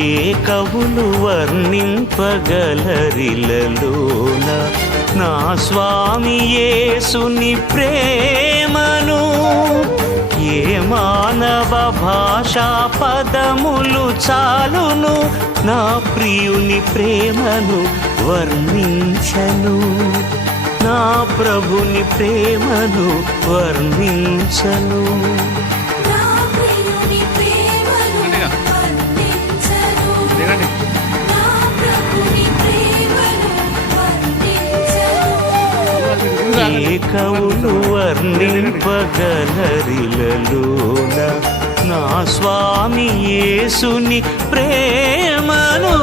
ఏ కవులు వర్ణింపగలరిలలోన? నా స్వామి యేసుని ప్రేమను ఏ మానవ భాషా పదములు చాలును? నా ప్రియుని ప్రేమను వర్ణించను. నా ప్రభుని ప్రేమను వర్ణించను. ఏ వర్ణింపగలరిలలోన నా స్వామి యేసుని ప్రేమను.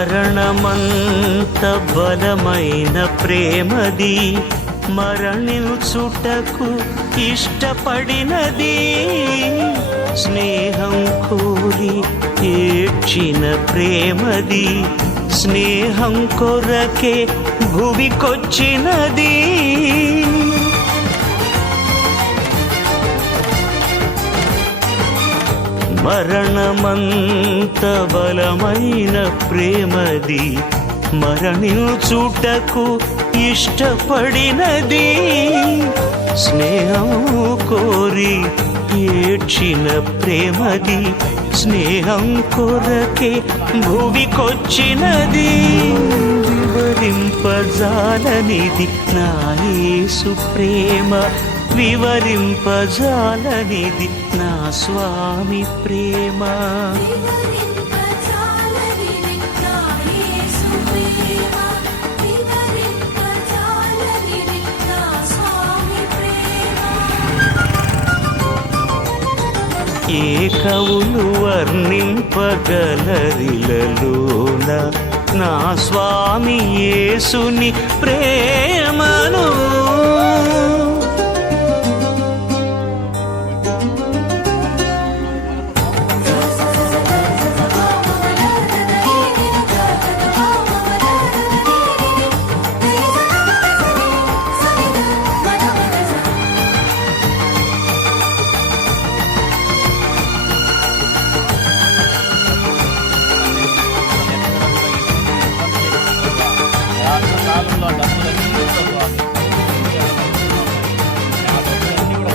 మరణమంత బలమైన ప్రేమది మరణించుటకు ఇష్టపడినది. స్నేహం కోరి ఏడ్చిన ప్రేమది స్నేహం కొరకే భువికొచ్చినది. మరణమంత బలమైన ప్రేమది మరణించుటకు ఇష్టపడినది. స్నేహం కోరి ఏడ్చిన ప్రేమది స్నేహం కొరకే భూమికొచ్చినది వివరింపజాలనిది నా యేసు ప్రేమ. వివరింపజాలనిది నా స్వామి ప్రేమ. ఏ కవులు వర్ణింపగలరిలలోన నా స్వామి యేసుని ప్రేమను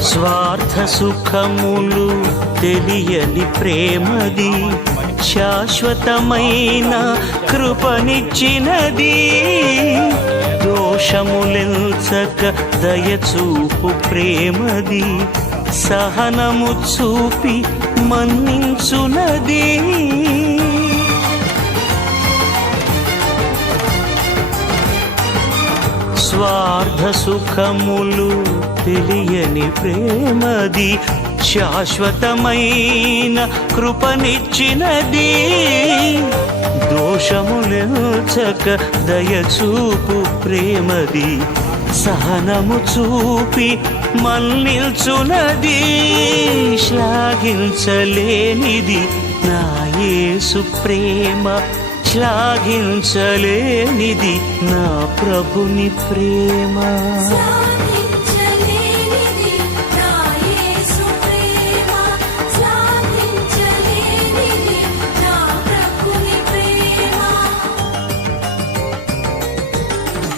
స్వార్థ సుఖములు తెలియని ప్రేమది శాశ్వతమైన కృపనిచ్చినది. దోషములెల్చక దయచూపు ప్రేమది సహనము చూపి మన్నించునది. స్వార్థ సుఖములు తెలియని ప్రేమది శాశ్వతమైన కృపనిచ్చినది. దోషములెల్చక దయచూపు ప్రేమది సహనము చూపి మల్లిల్చునది శ్లాఘించలేనిది నా యేసు ప్రేమ. శ్లాఘించలేనిది నా ప్రభుని ప్రేమ.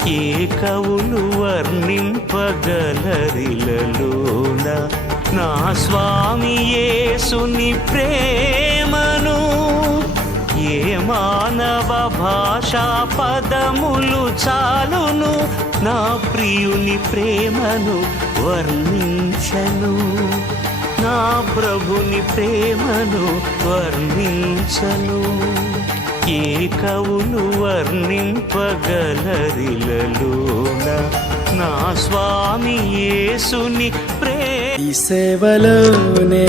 ఏ కవులు వర్ణింపగలరిలలోన నా స్వామి యేసుని ప్రేమను మానవ భాషా పదములు చాలును. నా ప్రియుని ప్రేమను వర్ణించను. నా ప్రభుని ప్రేమను వర్ణించను. ఏ కవులు వర్ణింపగలరిలలోన నా స్వామి యేసుని ఈ సేవలోనే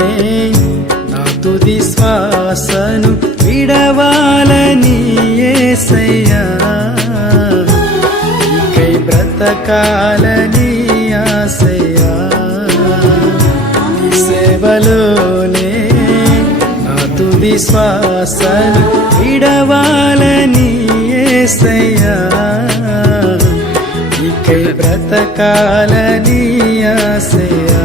నా తుది శ్వాసను విడ దొరకాలని ఆశయా సేవలోనే నా తుది శ్వాసను విడవాలని ఏసయ్యా ఇకై బ్రతకాలని ఆశయా